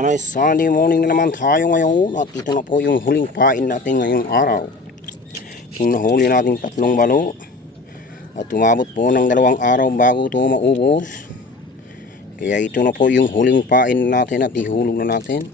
Nice Sunday morning na naman tayo ngayon at ito na po yung huling pain natin ngayong araw. Yung nahuli natin 3 balo at umabot po ng 2 araw bago ito maubos. Kaya ito na po yung huling pain natin at ihulog na natin.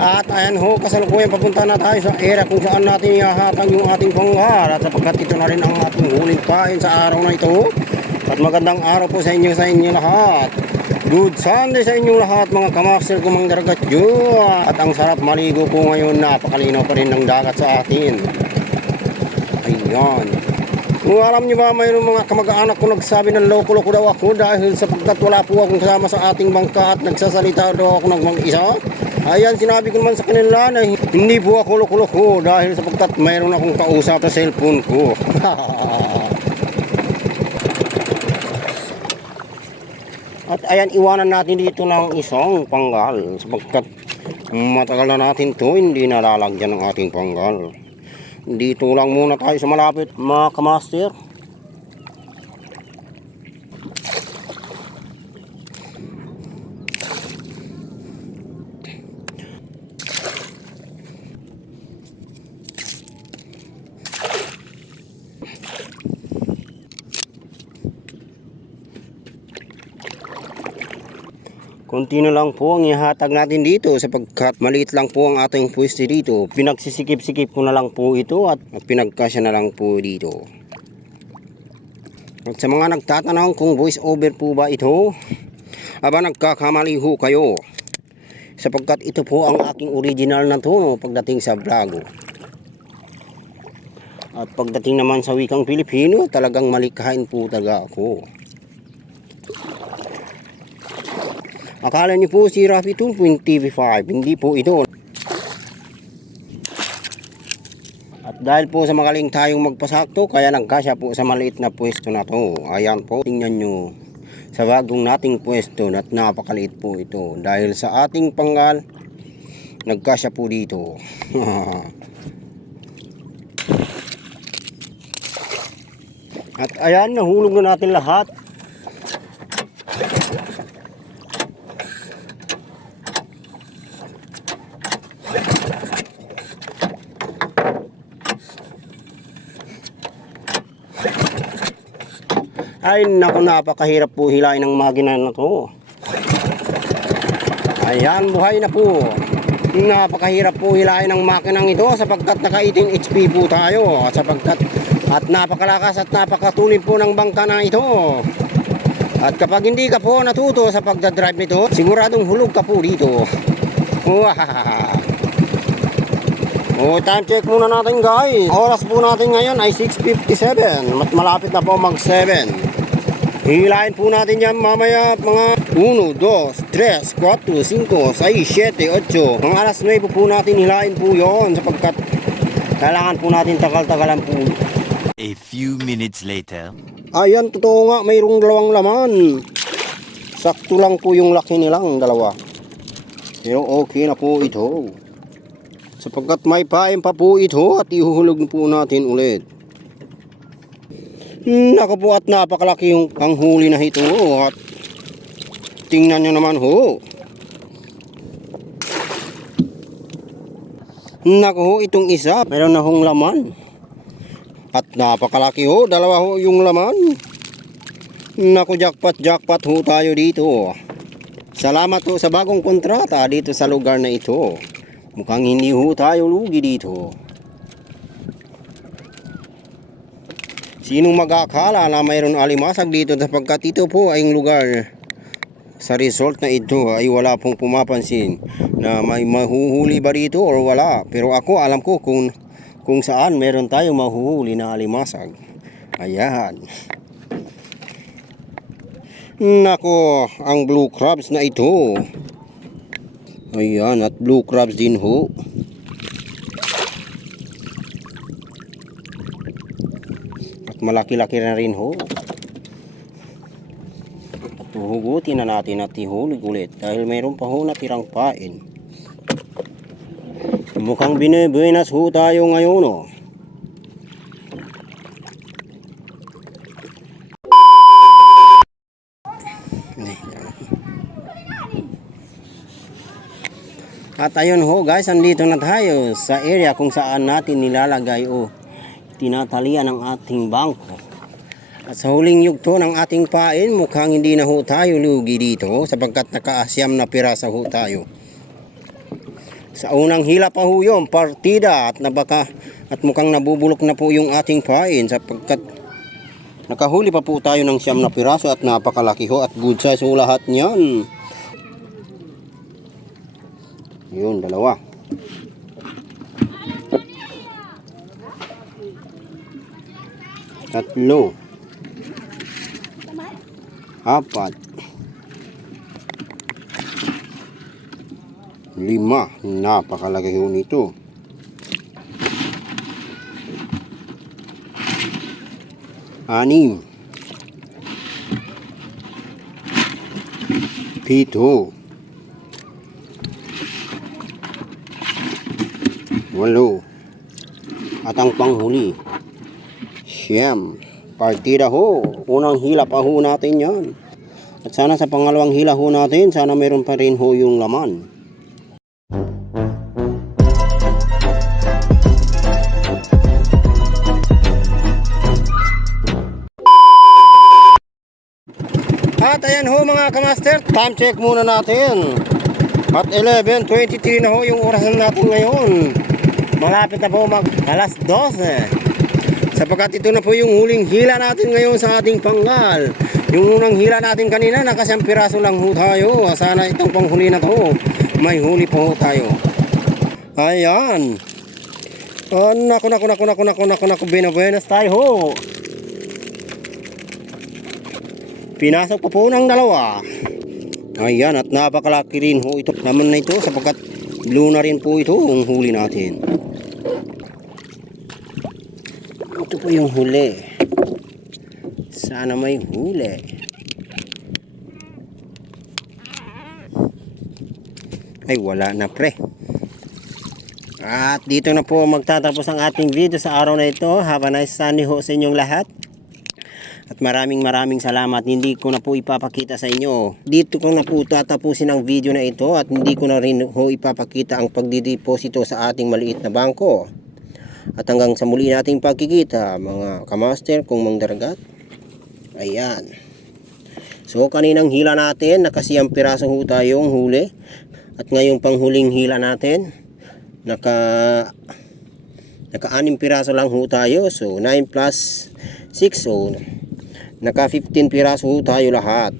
At ayan ho, kasalukuyan papunta na tayo sa area kung saan natin ihahatag yung ating panggar. At sapagkat ito na rin ang ating huling pain sa araw na ito. At magandang araw po sa inyo lahat. Good Sunday sa inyong lahat mga kamaster kumang daragat yun. At ang sarap maligo po ngayon, napakalinaw pa rin ng dagat sa atin. Ayan. Kung alam nyo ba, mayroong mga kamag-anak ko nagsabi ng loko-loko daw ako dahil sapagkat wala po akong kasama sa ating bangka at nagsasalita daw ako ng mag-isa. Ayan, sinabi ko naman sa kanila na hindi po ako loko-loko dahil sapagkat mayroon akong kausap sa cellphone ko. At ayan, iwanan natin dito ng isang panggal sapagkat matagal na natin to hindi nalalagyan ng ating panggal. Dito lang muna tayo sa malapit mga kamaster. Kunti na lang po ang ihatag natin dito sapagkat maliit lang po ang ating pwesto dito. Pinagsisikip-sikip ko na lang po ito at pinagkasya na lang po dito. At sa mga nagtatanong kung voice over po ba ito, aba nagkakamali ho kayo. Sapagkat ito po ang aking original na tono pagdating sa vlog. At pagdating naman sa wikang Pilipino, talagang malikhain po talaga ako. Akala niyo po si Rafi 2.TV5, hindi po ito. At dahil po sa magaling tayong magpasakto, kaya nagkasya po sa maliit na pwesto na to. Ayan po, tingnan nyo sa bagong nating pwesto at napakaliit po ito. Dahil sa ating panggal, nagkasya po dito. At ayan, nahulog na natin lahat. Ay naku, napakahirap po hilain ng makina na to. Ayan, buhay na po. Napakahirap po hilain ng makinang ito sapagkat naka 18 HP po tayo. At napakalakas at napakatulid po ng bangka na ito. At kapag hindi ka po natuto sa pagdadrive nito, siguradong hulog ka po dito. Time check muna natin guys. Oras po natin ngayon ay 6:57. Malapit na po mag 7. Hilahin po natin yan mamaya mga 1, 2, 3, 4, 5, 6, 7, 8. Mga alas 9 po natin hilahin po yon sapagkat kailangan po natin tagal-tagalan po. A few minutes later. Ayan, totoo nga, mayroong 2 laman. Sakto lang po yung laki nilang dalawa. Pero okay na po ito. Sapagkat may pain pa po ito at ihuhulog po natin ulit. Naku po, at napakalaki yung panghuli na ito. At tingnan nyo naman ho. Naku ho, itong isa meron na hong laman. At napakalaki ho, 2 ho yung laman. Naku, jackpot ho tayo dito. Salamat ho sa bagong kontrata dito sa lugar na ito. Mukhang hindi ho tayo lugi dito. Sinong mag-akala na mayroon alimasag dito sapagkat ito po ay lugar sa resort na ito ay wala pong pumapansin na may mahuhuli ba dito or wala. Pero ako alam ko kung saan meron tayong mahuhuli na alimasag. Ayan. Nako, ang blue crabs na ito Ayan, at blue crabs din ho. At malaki-laki na rin ho. At huhugutin na natin at ihulog ulit dahil mayroon pa ho natirang pain. Mukhang binibuenas ho tayo ngayon oh. At ayun ho guys, andito na tayo sa area kung saan natin nilalagay o tinatalian ang ating bangko. At sa huling yugto ng ating pain, mukhang hindi na ho tayo lugi dito sapagkat nakaasyam na pirasa ho tayo. Sa unang hila pa ho yung partida at mukhang nabubulok na po yung ating pain sapagkat nakahuli pa po tayo ng siyam na piraso at napakalaki ho at good size ho lahat niyan. Yun, dalawa. Tatlo. Apat. Lima. Napakalaki ho nito. Anim. Pito. Walo. At ang panghuli, siyam. Partida ho. Unang hila pa ho natin yan. At sana sa pangalawang hila ho natin, sana meron pa rin ho yung laman. At ayan ho mga kamaster, time check muna natin. At 11:23 na ho yung orasan natin ngayon. Malapit na po alas 12. Sapagkat ito na po yung huling hila natin ngayon sa ating panggal. Yung unang hila natin kanina, nakasyang piraso lang ho tayo. Sana itong panghuli na to, may huli po ho tayo. Ayan. Oh, naku, binabuenas tayo ho. Pinasok pa po ng dalawa. Ayan, at napakalaki rin ho ito naman na ito sapagkat blue na rin po ito ang huli natin. Ito po yung huli. Sana may huli. Ay, wala na pre. At dito na po magtatapos ang ating video sa araw na ito. Have a nice Sunday ho sa inyong lahat. At maraming salamat. Hindi ko na po ipapakita sa inyo. Dito ko na po tatapusin ang video na ito at hindi ko na rin ho ipapakita ang pagdideposito sa ating maliit na bangko. At hanggang sa muli nating pagkikita mga kamaster kung mangdaragat. Ayan. So kaninang hila natin, nakasiyang piraso ho tayong huli. At ngayong panghuling hila natin, naka-6 piraso lang ho tayo. So 9 plus 6, so naka 15 piraso ho tayo lahat.